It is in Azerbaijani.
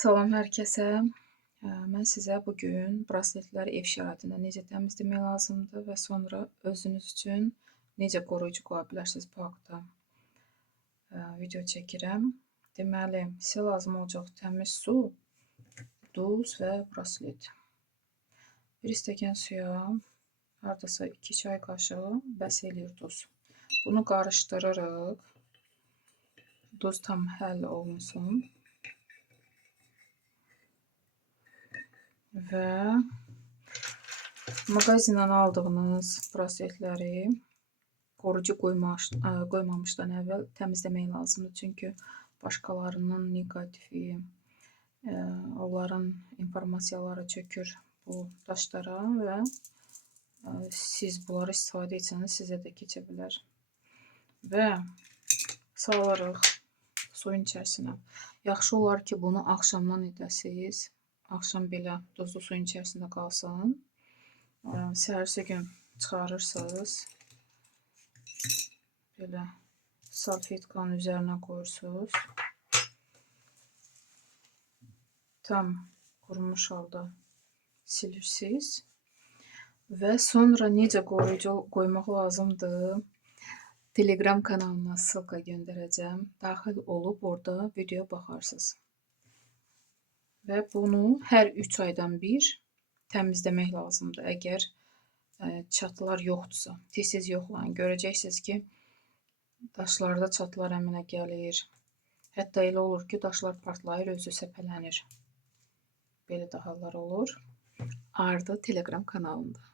Salam hər kəsə. Mən sizə bugün brasletləri ev şəraitində necə təmizləmək lazımdır və sonra özünüz üçün necə qoruyucu qoya bilərsiniz bu haqda video çəkirəm. Deməli, sizə lazım olacaq təmiz su, duz və braslet. Bir stəkan suya hardasa 2 çay qaşığı bəs eləyir duz. Bunu qarışdırırıq. Duz tam həll olunsun. Və mağazindən aldığınız brasletləri qoruyucu qoymamışdan əvvəl təmizləmək lazımdır. Çünki başqalarının neqativi, onların informasiyaları çökür bu daşlara və siz bunları istifadə etsəniz sizə də keçə bilər. Və salırıq suyun içərisinə. Yaxşı olar ki, bunu axşamdan edəsiniz. Axşam belə duzlu suyun içərisində qalsın. Səhərsi gün çıxarırsınız. Belə salfetkanın üzərinə qoyursunuz. Tam qurumuş halda silirsiniz. Və sonra necə qoruyucu qoymaq lazımdır? Telegram kanalına ссылка göndərəcəm. Daxil olub orada videoya baxarsınız. Və bunu hər 3 aydan bir təmizləmək lazımdır. Əgər çatılar yoxdursa, tez-tez yoxlayın. Görəcəksiniz ki, daşlarda çatılar əmələ gəlir. Hətta elə olur ki, daşlar partlayır, özü səpələnir. Belə də hallar olur. Arda Telegram kanalında.